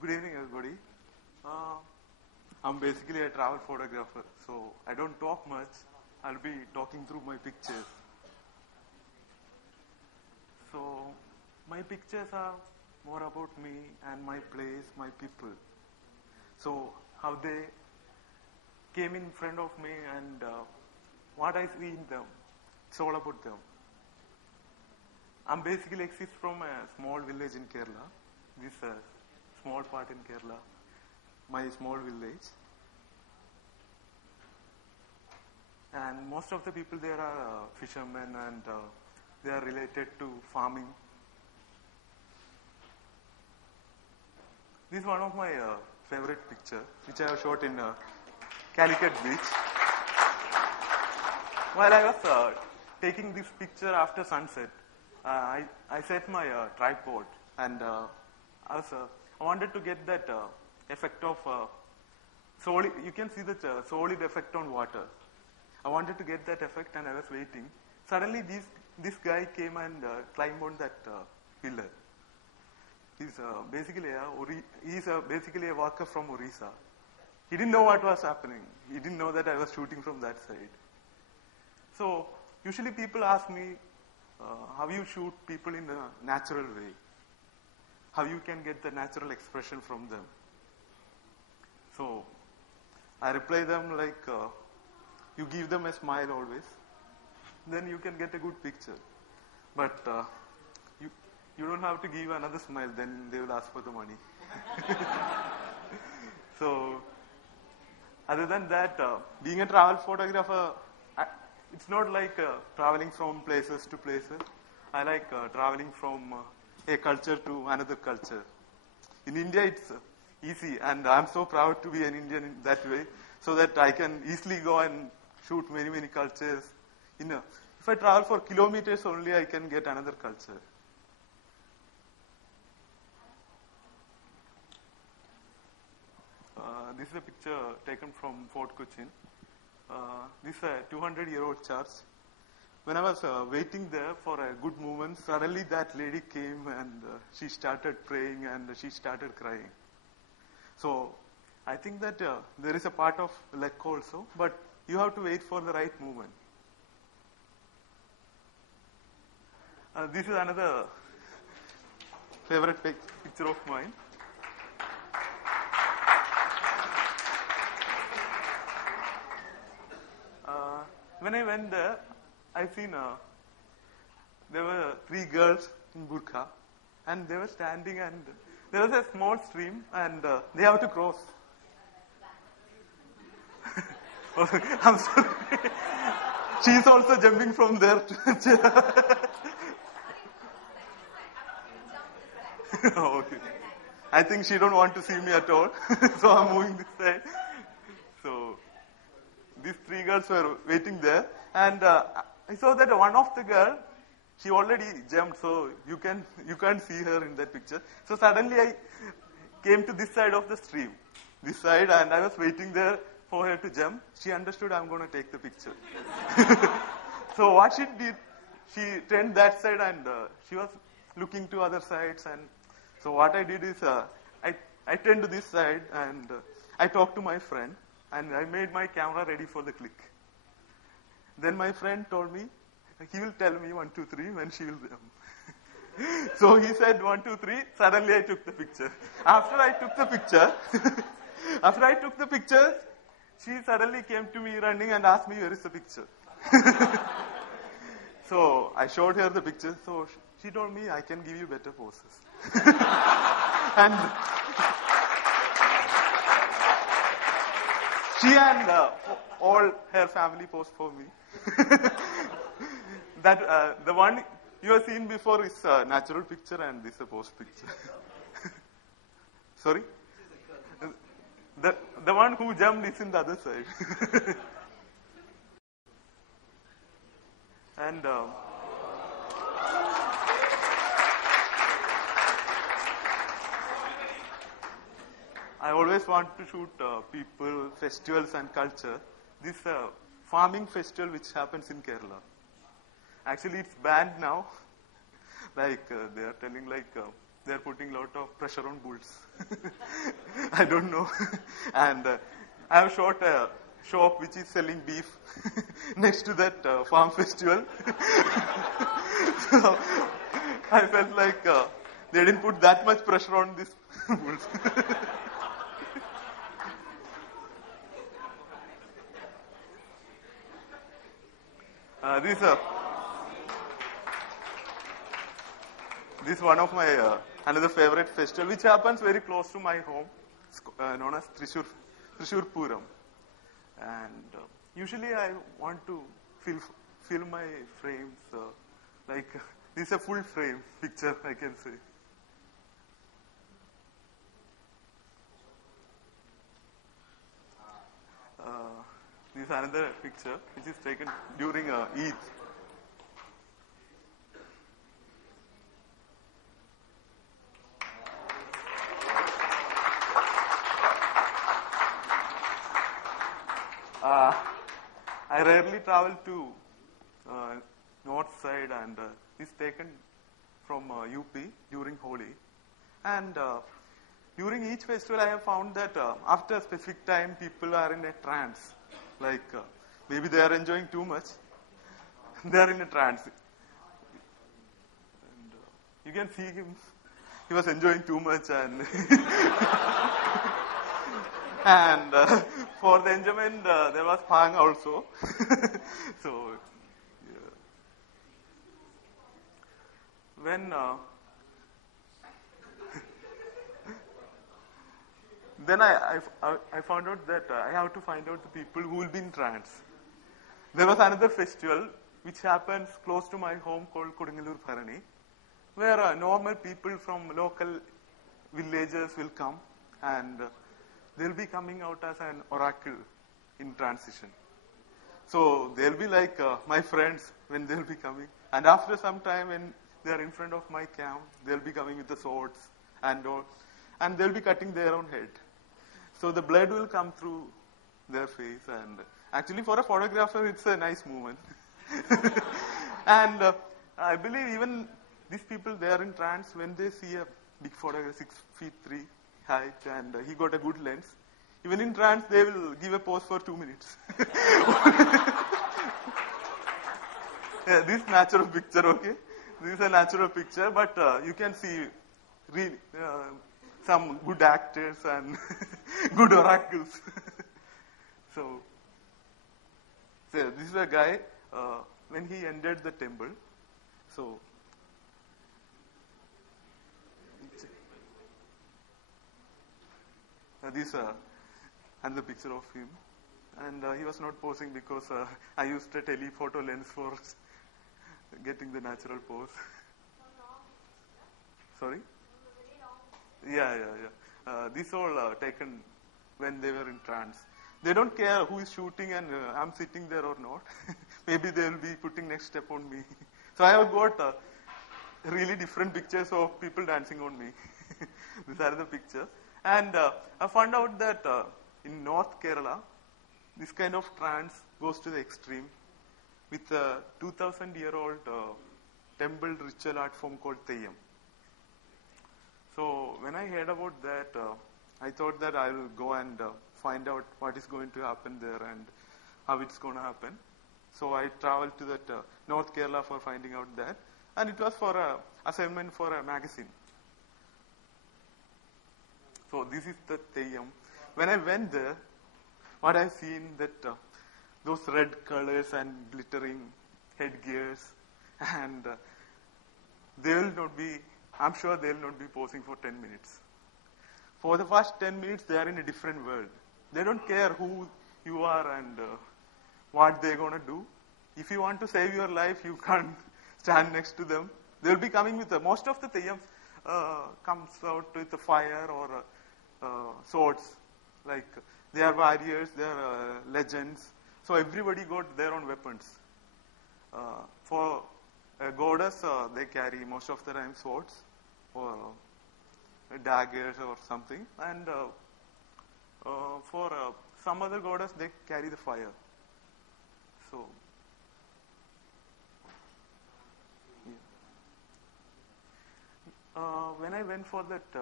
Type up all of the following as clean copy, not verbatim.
Good evening, everybody. I'm basically a travel photographer, so I don't talk much. I'll be talking through my pictures. So, my pictures are more about me and my place, my people. So, how they came in front of me and what I see in them. It's all about them. I'm basically exist from a small village in Kerala. This is a small part in Kerala, my small village. And most of the people there are fishermen and they are related to farming. This is one of my favorite picture, which I have shot in Calicut Beach. While I was taking this picture after sunset, I set my tripod and I wanted to get that effect of solid. You can see the solid effect on water. I wanted to get that effect, and I was waiting. Suddenly, this guy came and climbed on that pillar. He's basically a worker from Orissa. He didn't know what was happening. He didn't know that I was shooting from that side. So usually people ask me how you shoot people in a natural way. How you can get the natural expression from them. So I reply them like, you give them a smile always, then you can get a good picture. But you don't have to give another smile, then they will ask for the money. So other than that, being a travel photographer, it's not like traveling from places to places. I like traveling from a culture to another culture. In India, it's easy, and I'm so proud to be an Indian in that way, so that I can easily go and shoot many cultures. If I travel for kilometers only, I can get another culture. This is a picture taken from Fort Cochin. This is a 200-year-old church. When I was waiting there for a good moment, suddenly that lady came and she started praying and she started crying. So I think that there is a part of luck also, but you have to wait for the right moment. This is another favorite picture of mine. When I went there, I seen there were 3 girls in burqa, and they were standing, and there was a small stream, and they have to cross. I'm sorry. She's also jumping from there. Okay. I think she don't want to see me at all, so I'm moving this side. So these 3 girls were waiting there, and I saw that one of the girl, she already jumped, so you can't see her in that picture. So suddenly I came to this side of the stream, this side, and I was waiting there for her to jump. She understood I'm going to take the picture. So what she did, she turned that side, and she was looking to other sides. And so what I did is I turned to this side, and I talked to my friend, and I made my camera ready for the click. Then my friend told me, he will tell me 1, 2, 3 when she will jump. So he said 1, 2, 3. Suddenly I took the picture. After I took the picture, she suddenly came to me running and asked me, where is the picture? So I showed her the picture. So she told me, I can give you better poses. And she and all her family posed for me. That the one you have seen before is a natural picture, and this is a post picture. Sorry? The one who jumped is in the other side. And I always want to shoot people, festivals and culture. This farming festival which happens in Kerala. Actually, it's banned now. Like they are telling, like they're putting a lot of pressure on bulls. I don't know. And I have shot a shop which is selling beef next to that farm festival. So I felt like they didn't put that much pressure on these bulls. This is one of my another favorite festival, which happens very close to my home, known as Thrissur Puram. And usually I want to fill my frames like this is a full frame picture, I can say. This is another picture which is taken during Eid. I rarely travel to north side, and it's taken from UP during Holi. And during each festival, I have found that after a specific time, people are in a trance. Like maybe they are enjoying too much. They are in a trance. And you can see him. He was enjoying too much, and and for the enjoyment, there was pang also. So, yeah. When then I found out that I have to find out the people who will be in trance. There was another festival which happens close to my home called Kodingalur Bharani, where normal people from local villages will come, and they'll be coming out as an oracle in transition. So they'll be like my friends when they'll be coming. And after some time, when they're in front of my camp, they'll be coming with the swords and all, and they'll be cutting their own head. So the blood will come through their face, and actually for a photographer, it's a nice movement. And I believe even these people, they are in trance when they see a big photographer, 6 feet 3 height, and he got a good lens. Even in trance, they will give a pose for 2 minutes. Yeah, this natural picture, okay? This is a natural picture, but you can see really, some good actors and good oracles. So this is a guy when he entered the temple. So this another picture of him, and he was not posing because I used a telephoto lens for getting the natural pose. Sorry? Yeah. These all taken when they were in trance. They don't care who is shooting and I'm sitting there or not. Maybe they will be putting next step on me. So I have got really different pictures of people dancing on me. These are the pictures. And I found out that in North Kerala, this kind of trance goes to the extreme with a 2,000-year-old temple ritual art form called Theyyam. So when I heard about that, I thought that I will go and find out what is going to happen there and how it's going to happen. So I traveled to that North Kerala for finding out that, and it was for an assignment for a magazine. So this is the Theyyam. When I went there, what I seen that those red colors and glittering headgears, and they will not be, I'm sure they will not be posing for 10 minutes. For the first 10 minutes, they are in a different world. They don't care who you are and what they're going to do. If you want to save your life, you can't stand next to them. They'll be coming with most of the Theyyams comes out with a fire or swords. Like they are warriors, they are legends. So everybody got their own weapons. For a goddess, they carry most of the time swords or daggers or something. And for some other goddess, they carry the fire. So, yeah. When I went for that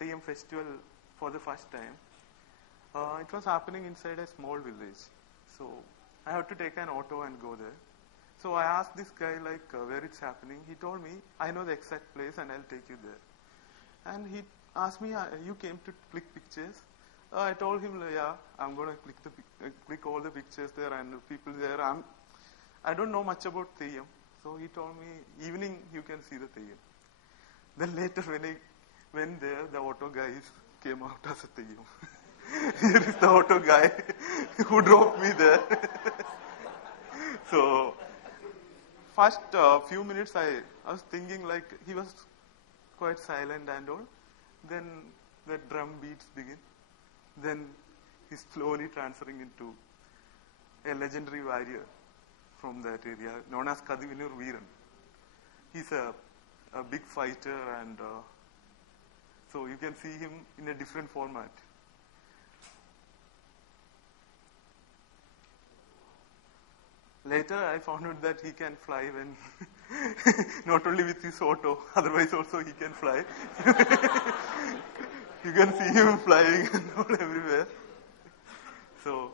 Theyyam festival for the first time, it was happening inside a small village. So I had to take an auto and go there. So I asked this guy where it's happening. He told me, I know the exact place and I'll take you there. And he asked me, you came to click pictures? I told him, yeah, I'm going to click all the pictures there and the people there. I don't know much about Theyyam. So he told me, evening you can see the Theyyam. Then later when I went there, the auto guys came out as a Theyyam. Here is the auto guy who drove me there. So first few minutes I was thinking he was quite silent and all. Then the drum beats begin. Then he's slowly transferring into a legendary warrior from that area known as Kadivinur Veeran. He's a big fighter and so you can see him in a different format. Later I found out that he can fly when not only with his auto, otherwise also he can fly. You can see him flying all everywhere. So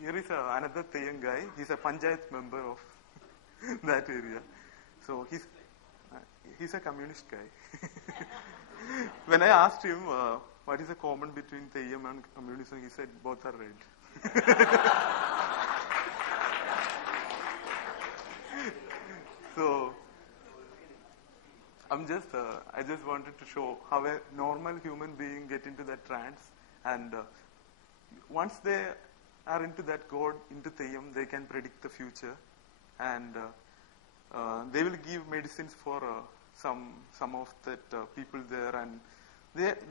here is another Theyyam guy. He's a Panchayat member of that area. So he's a communist guy. When I asked him what is the common between Theyyam and communism, he said both are red. So I just wanted to show how a normal human being get into that trance, and once they are into that God, into Theyyam, they can predict the future, and they will give medicines for some of that people there, and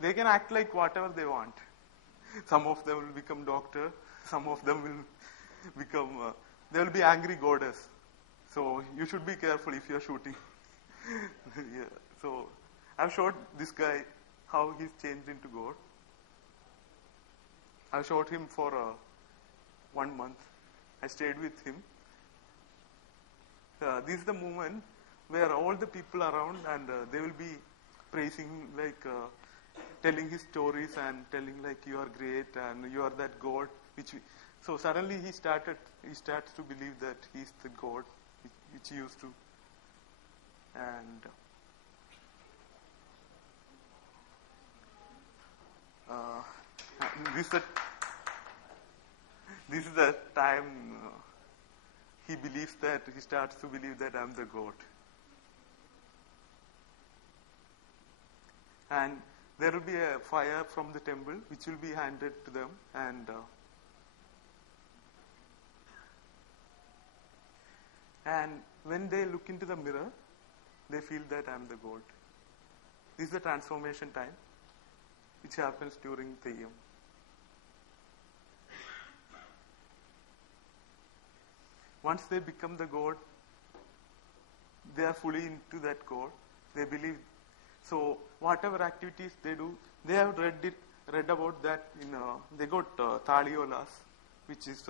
they can act like whatever they want. Some of them will become doctor, some of them will become they will be angry goddess. So you should be careful if you are shooting. Yeah. So I've showed this guy how he's changed into God. I showed him for 1 month. I stayed with him. This is the moment where all the people around and they will be praising telling his stories and telling you are great and you are that God. So suddenly he starts to believe that he's the God which he used to. And this is the time he starts to believe that I'm the God. And there will be a fire from the temple which will be handed to them, and when they look into the mirror, they feel that I'm the God. This is the transformation time which happens during Theyyam. Once they become the God, they are fully into that God. They believe. So whatever activities they do, they have read about that they got Thaliolas, which is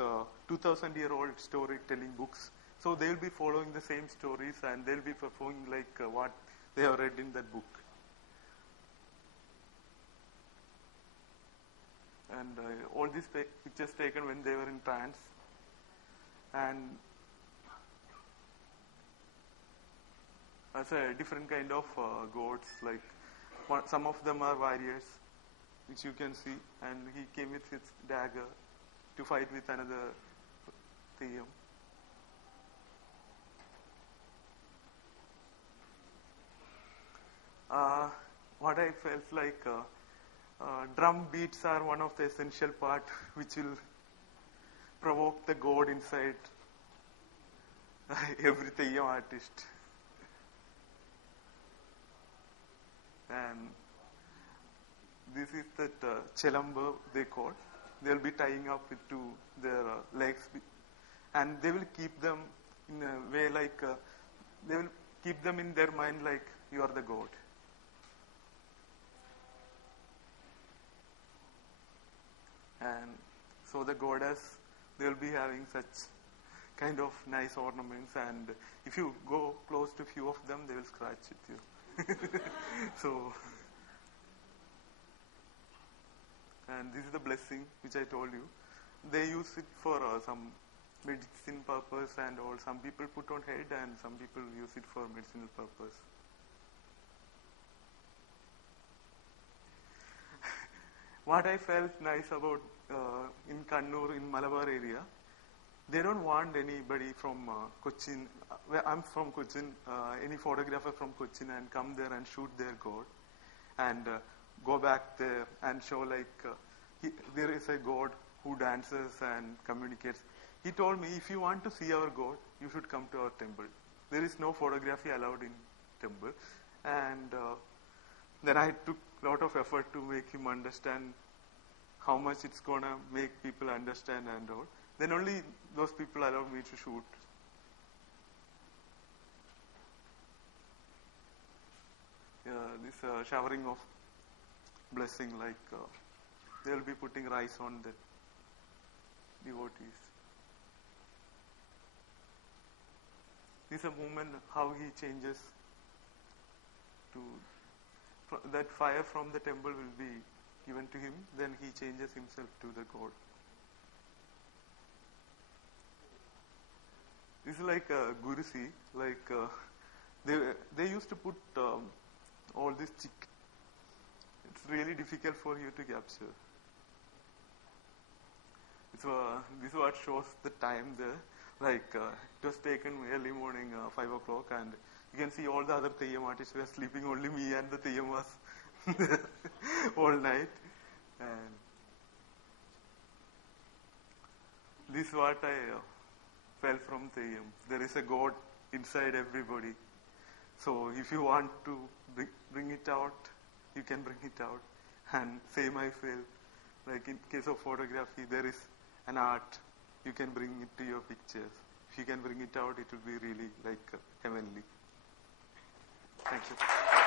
2,000-year-old storytelling books. So they will be following the same stories and they'll be performing what they have read in that book. And all these pictures taken when they were in trance. And as a different kind of gods, some of them are warriors, which you can see, and he came with his dagger to fight with another Theyyam. What I felt drum beats are one of the essential part which will provoke the God inside every Theyyam artist. And this is that Chelamba they call. They'll be tying up it to their legs, and they will keep them in a way they will keep them in their mind you are the God. And so the goddess, they will be having such kind of nice ornaments, and if you go close to few of them, they will scratch at you. So, and this is the blessing which I told you. They use it for some medicine purpose and all. Some people put on head and some people use it for medicinal purpose. What I felt nice about in Kannur, in Malabar area, they don't want anybody from Cochin. I'm from Cochin. Any photographer from Cochin and come there and shoot their god and go back there and show there is a god who dances and communicates. He told me, if you want to see our god, you should come to our temple. There is no photography allowed in temple. And then I took a lot of effort to make him understand how much it's going to make people understand and all. Then only those people allowed me to shoot. This showering of blessing, they will be putting rice on the devotees. This is a moment how he changes to that fire from the temple will be given to him, then he changes himself to the god. This is like a gurusi, they used to put all this chick. It's really difficult for you to capture. This is what shows the time there. It was taken early morning, 5 o'clock, and you can see all the other Theyyam artists were sleeping. Only me and the Theyyam was there all night. And this is what I felt from Theyyam. There is a God inside everybody. So if you want to bring it out, you can bring it out. And same I feel, in case of photography, there is an art. You can bring it to your pictures. If you can bring it out, it will be really heavenly. Thank you.